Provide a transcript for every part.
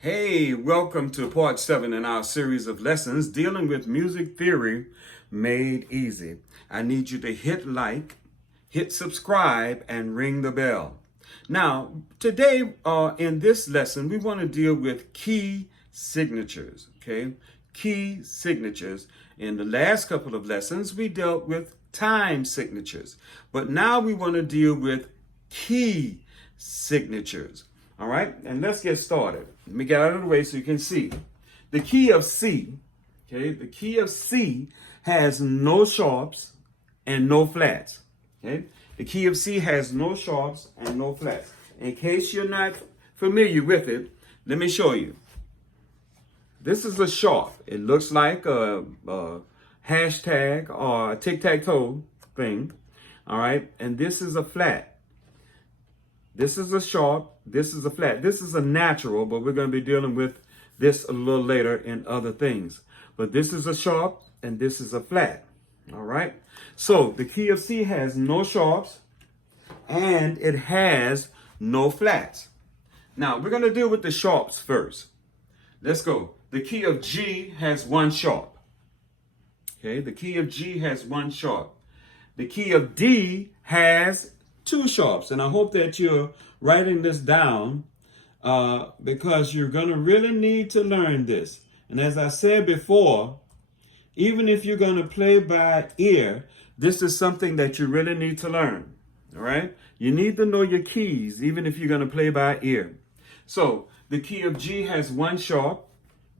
Hey, welcome to part 7 in our series of lessons dealing with music theory made easy. I need you to hit like, hit subscribe, and ring the bell. Now, today in this lesson, we want to deal with key signatures, okay? Key signatures. In the last couple of lessons, we dealt with time signatures, but now we want to deal with key signatures. All right, and let's get started. Let me get out of the way so you can see. The key of C, okay, the key of C has no sharps and no flats, okay? The key of C has no sharps and no flats. In case you're not familiar with it, let me show you. This is a sharp. It looks like a hashtag or a tic-tac-toe thing, all right? And this is a flat. This is a sharp, this is a flat. This is a natural, but we're going to be dealing with this a little later in other things. But this is a sharp and this is a flat. All right. So the key of C has no sharps and it has no flats. Now we're going to deal with the sharps first. Let's go. The key of G has one sharp. Okay. The key of G has one sharp. The key of D has two sharps, and I hope that you're writing this down because you're going to really need to learn this. And as I said before, even if you're going to play by ear, this is something that you really need to learn. All right? You need to know your keys, even if you're going to play by ear. So the key of G has one sharp.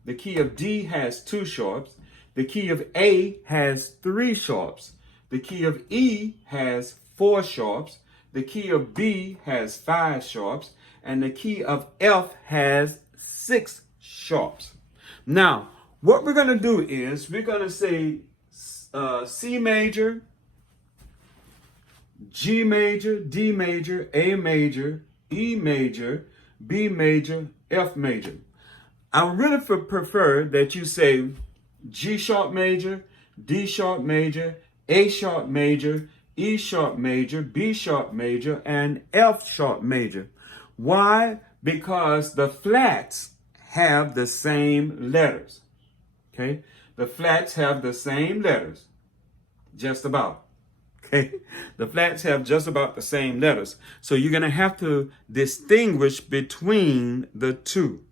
The key of D has two sharps. The key of A has three sharps. The key of E has four sharps. The key of B has five sharps, and the key of F has six sharps. Now, what we're going to do is we're going to say C major, G major, D major, A major, E major, B major, F major. I really prefer that you say G sharp major, D sharp major, A sharp major, E sharp major, B sharp major, and F sharp major. Why? Because the flats have the same letters. Okay? The flats have the same letters. Just about. Okay? The flats have just about the same letters. So you're going to have to distinguish between the two.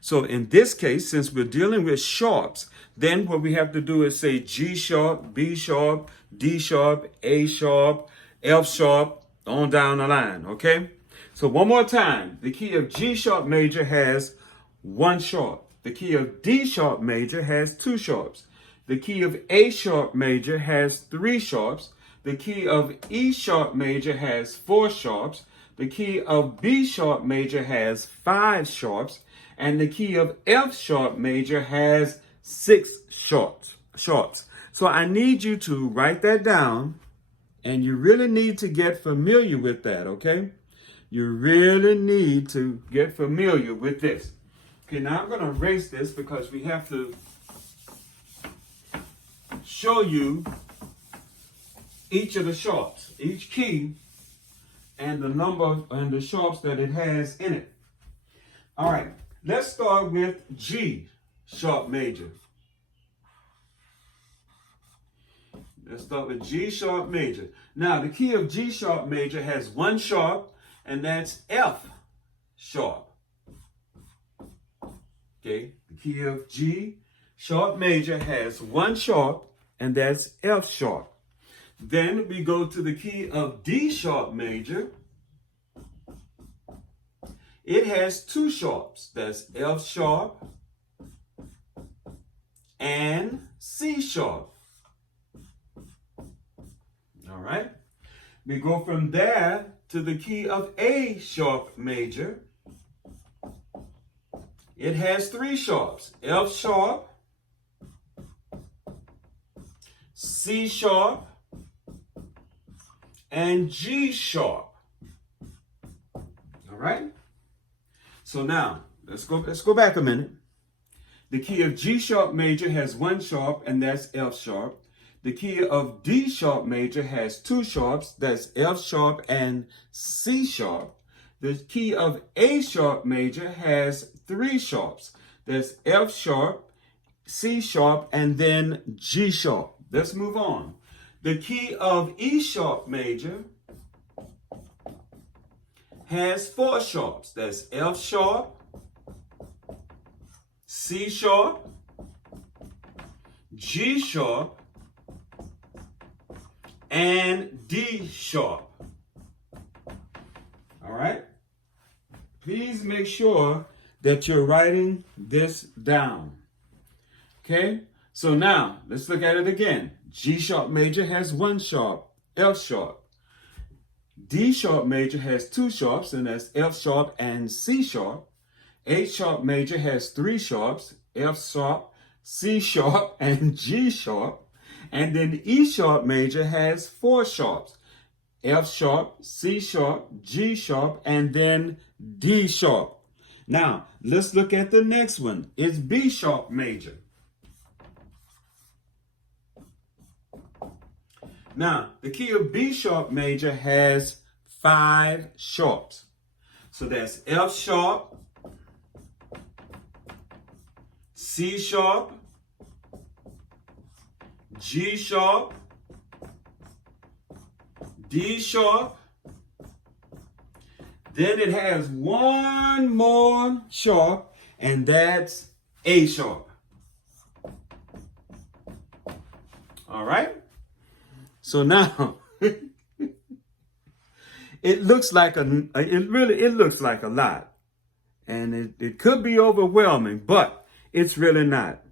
So in this case, since we're dealing with sharps, then what we have to do is say G sharp, B sharp, D sharp, A sharp, F sharp, on down the line, okay? So one more time, the key of G sharp major has one sharp. The key of D sharp major has two sharps. The key of A sharp major has three sharps. The key of E sharp major has four sharps. The key of B sharp major has five sharps. And the key of F sharp major has six sharps. So I need you to write that down, and you really need to get familiar with that, okay? You really need to get familiar with this. Okay, now I'm going to erase this because we have to show you each of the sharps, each key, and the number and the sharps that it has in it. All right. Let's start with G sharp major. Let's start with G sharp major. Now, the key of G sharp major has one sharp, and that's F sharp. Okay, the key of G sharp major has one sharp, and that's F sharp. Then we go to the key of D sharp major. It has two sharps. That's F sharp and C sharp. All right. We go from there to the key of A sharp major. It has three sharps. F sharp, C sharp, and G sharp. All right. So now, let's go back a minute. The key of G sharp major has one sharp, and that's F sharp. The key of D sharp major has two sharps, that's F sharp and C sharp. The key of A sharp major has three sharps. There's F sharp, C sharp, and then G sharp. Let's move on. The key of E sharp major has four sharps. That's F sharp, C sharp, G sharp, and D sharp. All right? Please make sure that you're writing this down. Okay? So now, let's look at it again. G sharp major has one sharp, F sharp. D sharp major has two sharps, and that's F sharp and C sharp. A sharp major has three sharps, F sharp, C sharp, and G sharp. And then E sharp major has four sharps, F sharp, C sharp, G sharp, and then D sharp. Now, let's look at the next one. It's B sharp major. Now, the key of B sharp major has five sharps. So that's F sharp, C sharp, G sharp, D sharp. Then it has one more sharp, and that's A sharp. All right? So now it looks like it looks like a lot. And it could be overwhelming, but it's really not.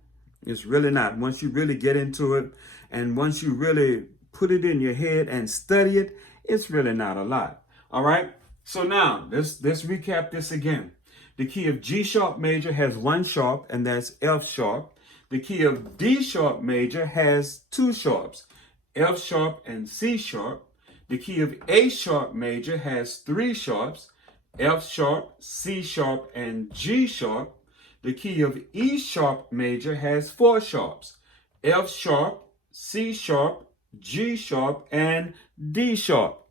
It's really not. Once you really get into it, and once you really put it in your head and study it, it's really not a lot. All right? So now, let's recap this again. The key of G sharp major has one sharp, and that's F sharp. The key of D sharp major has two sharps, F sharp and C sharp. The key of A sharp major has three sharps, F sharp, C sharp, and G sharp. The key of E sharp major has four sharps, F sharp, C sharp, G sharp, and D sharp.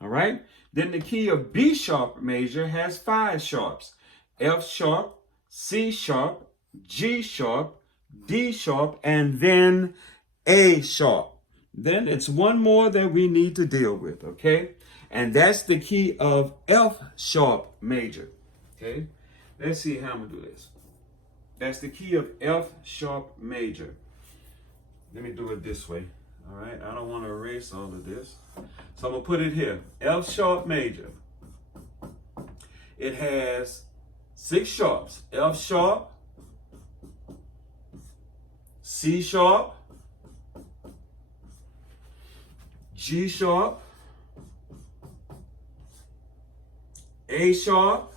All right? Then the key of B sharp major has five sharps, F sharp, C sharp, G sharp, D sharp, and then A sharp. Then it's one more that we need to deal with, okay? And that's the key of F sharp major, okay? Let's see how I'm gonna do this. That's the key of F sharp major. Let me do it this way, all right? I don't want to erase all of this. So I'm gonna put it here, F sharp major. It has six sharps, F sharp, C sharp, G sharp, A sharp,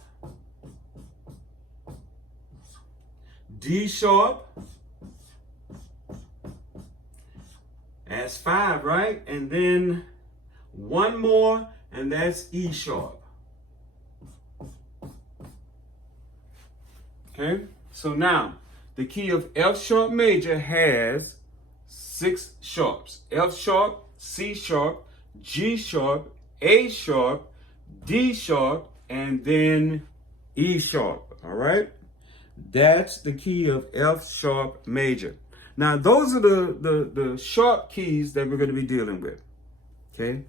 D sharp. That's five, right? And then one more, and that's E sharp. Okay? So now, the key of F sharp major has six sharps. F sharp, C sharp, G sharp, A sharp, D sharp, and then E sharp. All right? That's the key of F sharp major. Now, those are the sharp keys that we're going to be dealing with. Okay?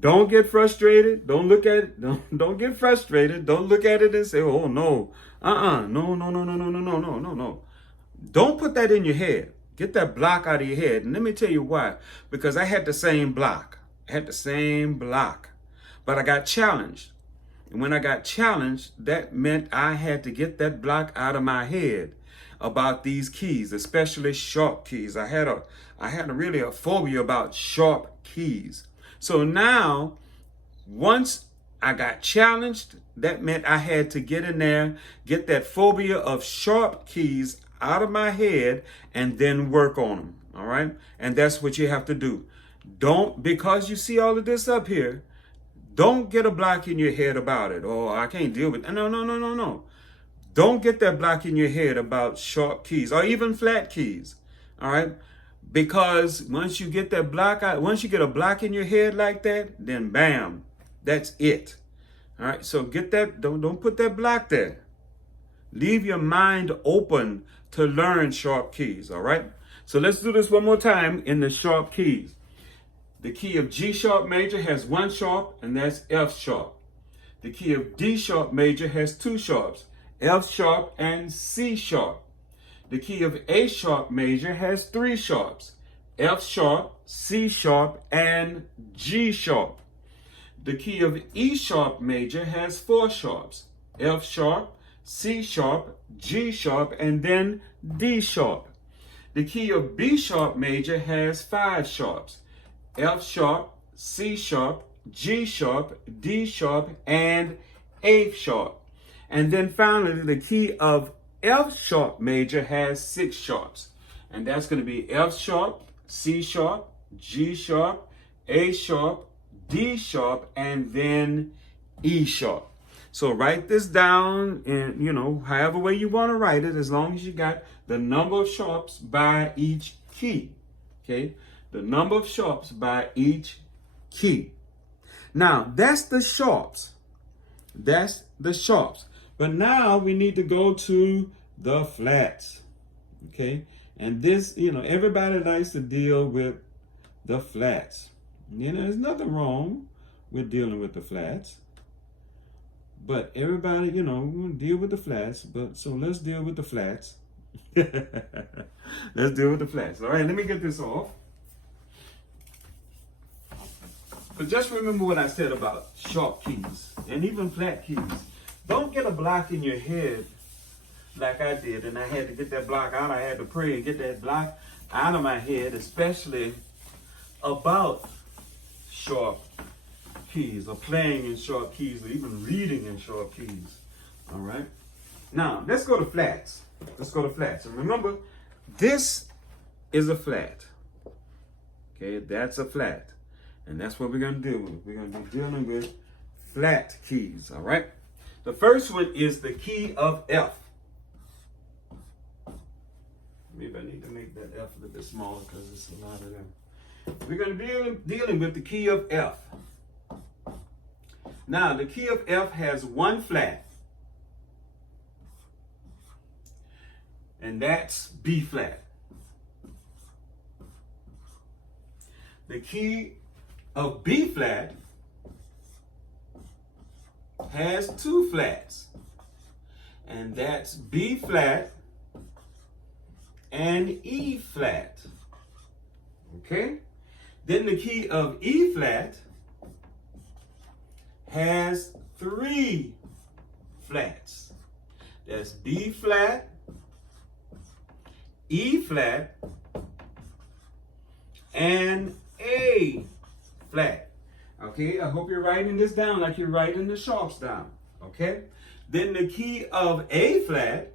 Don't get frustrated. Don't look at it. Don't get frustrated. Don't look at it and say, oh, no. No. Don't put that in your head. Get that block out of your head. And let me tell you why. Because I had the same block. But I got challenged. And when I got challenged, that meant I had to get that block out of my head about these keys, especially sharp keys. I had really a phobia about sharp keys. So now, once I got challenged, that meant I had to get in there, get that phobia of sharp keys out of my head, and then work on them. All right? And that's what you have to do. Don't, because you see all of this up here, don't get a block in your head about it. Oh, I can't deal with it. No. Don't get that block in your head about sharp keys or even flat keys. All right? Because once you get that block out, once you get a block in your head like that, then bam, that's it. All right? So get that, don't put that block there. Leave your mind open to learn sharp keys, all right? So let's do this one more time in the sharp keys. The key of G sharp major has one sharp, and that's F sharp. The key of D sharp major has two sharps, F sharp and C sharp. The key of A sharp major has three sharps, F sharp, C sharp, and G sharp. The key of E sharp major has four sharps, F sharp, C sharp, G sharp, and then D sharp. The key of B sharp major has five sharps, F sharp, C sharp, G sharp, D sharp, and A sharp. And then finally, the key of F sharp major has six sharps. And that's going to be F sharp, C sharp, G sharp, A sharp, D sharp, and then E sharp. So write this down in, however way you want to write it, as long as you got the number of sharps by each key. Okay? The number of sharps by each key. Now, that's the sharps. That's the sharps. But now we need to go to the flats. Okay? And this, everybody likes to deal with the flats. There's nothing wrong with dealing with the flats. But everybody, we deal with the flats. So let's deal with the flats. Let's deal with the flats. All right, let me get this off. But just remember what I said about sharp keys and even flat keys. Don't get a block in your head like I did, and I had to get that block out. I had to pray and get that block out of my head, especially about sharp keys, or playing in sharp keys, or even reading in sharp keys. All right. Now let's go to flats. Let's go to flats. And remember, this is a flat. Okay, that's a flat. And that's what we're going to deal with. We're going to be dealing with flat keys, all right? The first one is the key of F. Maybe I need to make that F a little bit smaller because it's a lot of them. We're going to be dealing with the key of F. Now, the key of F has one flat. And that's B flat. The key of B flat has two flats, and that's B flat and E flat. Okay? Then the key of E flat has three flats. That's B flat, E flat, and A flat. Okay, I hope you're writing this down like you're writing the sharps down. Okay, then the key of A flat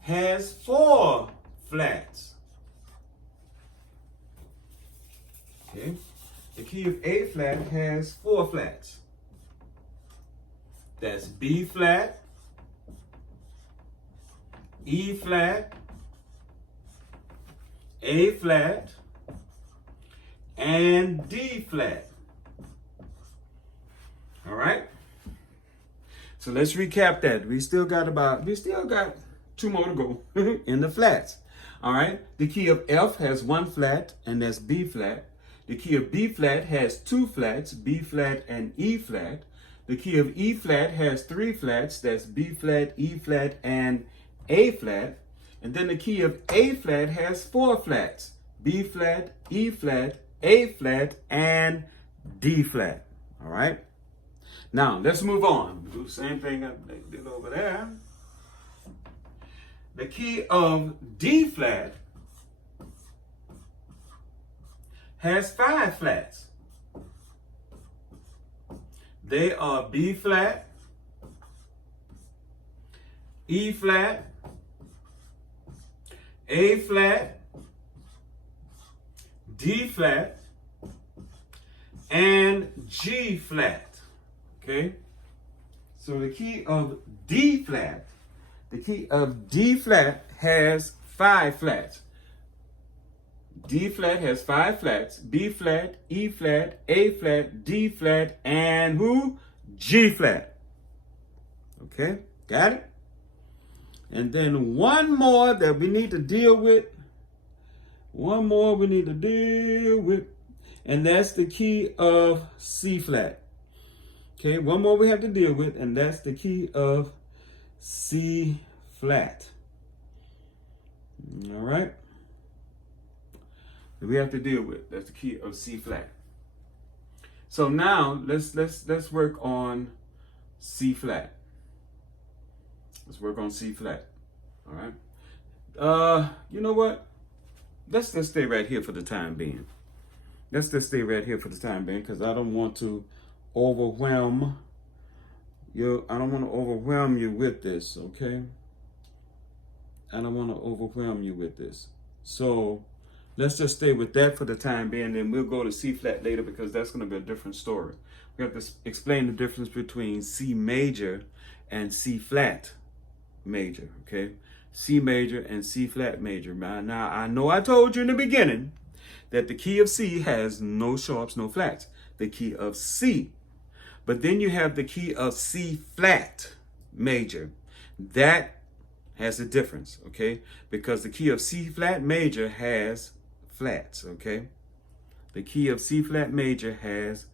has four flats. Okay, the key of A flat has four flats. That's B flat, E flat, A flat, and D flat. All right. So let's recap that. We still got two more to go in the flats. All right. The key of F has one flat, and that's B flat. The key of B flat has two flats, B flat and E flat. The key of E flat has three flats, that's B flat, E flat, and A flat. And then the key of A flat has four flats, B flat, E flat, A flat, and D flat. All right. Now let's move on. Do the same thing I did over there. The key of D flat has five flats. They are B flat, E flat, A flat, D flat, and G flat. Okay? So the key of D flat has five flats. D flat has five flats, B flat, E flat, A flat, D flat, and who? G flat. Okay, got it? And then one more that we need to deal with. One more we need to deal with. And that's the key of C flat. Okay, one more we have to deal with, and that's the key of C flat. All right. That we have to deal with. That's the key of C flat. So now let's work on C flat. Let's work on C flat. All right. You know what? Let's just stay right here for the time being. Let's just stay right here for the time being, because I don't want to overwhelm you. I don't want to overwhelm you with this, okay? I don't want to overwhelm you with this. So let's just stay with that for the time being, and we'll go to C flat later, because that's going to be a different story. We have to explain the difference between C major and C flat major, okay? C major and C flat major. Now, I know I told you in the beginning that the key of C has no sharps, no flats. The key of C. But then you have the key of C flat major. That has a difference, okay? Because the key of C flat major has flats, okay? The key of C flat major has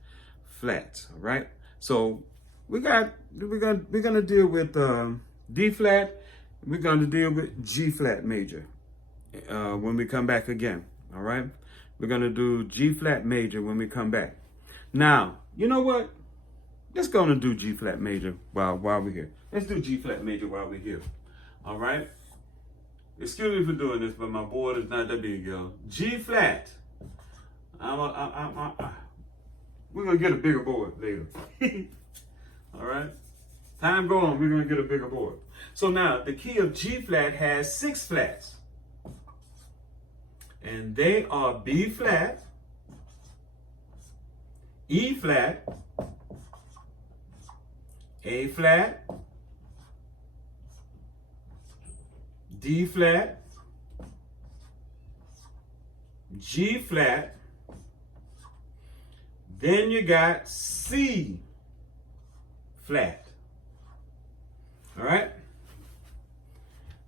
flats, all right? So we're gonna deal with D flat. We're gonna deal with G flat major when we come back again, all right? We're going to do G flat major when we come back. Now, you know what? Let's go and do G flat major while we're here. Let's do G flat major while we're here. All right? Excuse me for doing this, but my board is not that big, y'all. G flat. We're going to get a bigger board later. All right? Time go on, we're going to get a bigger board. So now, the key of G flat has 6 flats. And they are B flat, E flat, A flat, D flat, G flat, then you got C flat. All right?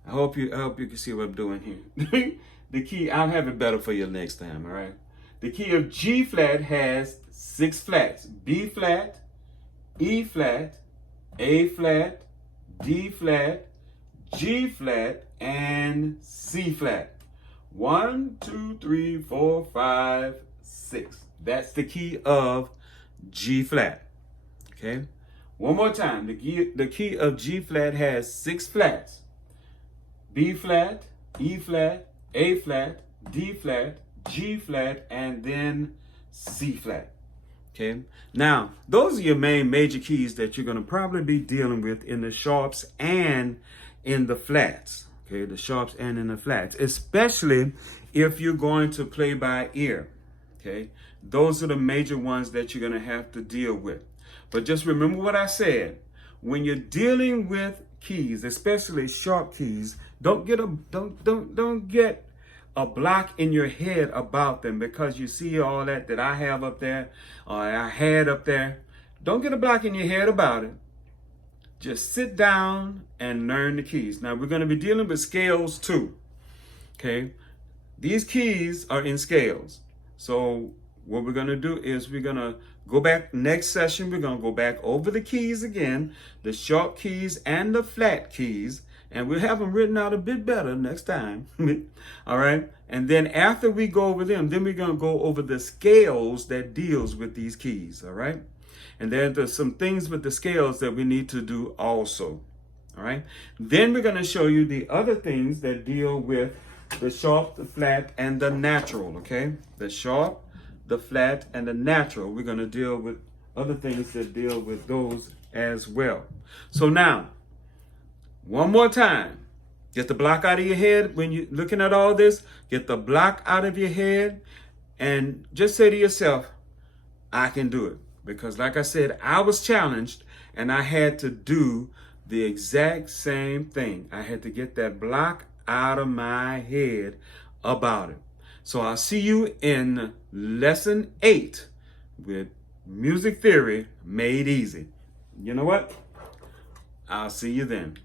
I hope you can see what I'm doing here. The key, I'll have it better for you next time, all right? The key of G flat has 6 flats. B flat, E flat, A flat, D flat, G flat, and C flat. 1, 2, 3, 4, 5, 6. That's the key of G flat, okay? One more time, the key of G flat has 6 flats. B flat, E flat, A flat, D flat, G flat, and then C flat. Okay. Now, those are your main major keys that you're going to probably be dealing with in the sharps and in the flats. Okay, the sharps and in the flats, especially if you're going to play by ear. Okay, those are the major ones that you're going to have to deal with. But just remember what I said. When you're dealing with keys, especially sharp keys, don't get a block in your head about them because you see all that I have up there or I had up there. Don't get a block in your head about it. Just sit down and learn the keys. Now we're going to be dealing with scales too. Okay, these keys are in scales. So what we're going to do is we're going to go back next session. We're going to go back over the keys again, the sharp keys and the flat keys, and we'll have them written out a bit better next time. All right. And then after we go over them, then we're going to go over the scales that deals with these keys. All right. And then there's some things with the scales that we need to do also. All right. Then we're going to show you the other things that deal with the sharp, the flat, and the natural. Okay. The sharp, the flat, and the natural. We're going to deal with other things that deal with those as well. So now, one more time, get the block out of your head when you're looking at all this. Get the block out of your head and just say to yourself, I can do it. Because like I said, I was challenged and I had to do the exact same thing. I had to get that block out of my head about it. So I'll see you in lesson 8 with music theory made easy. You know what? I'll see you then.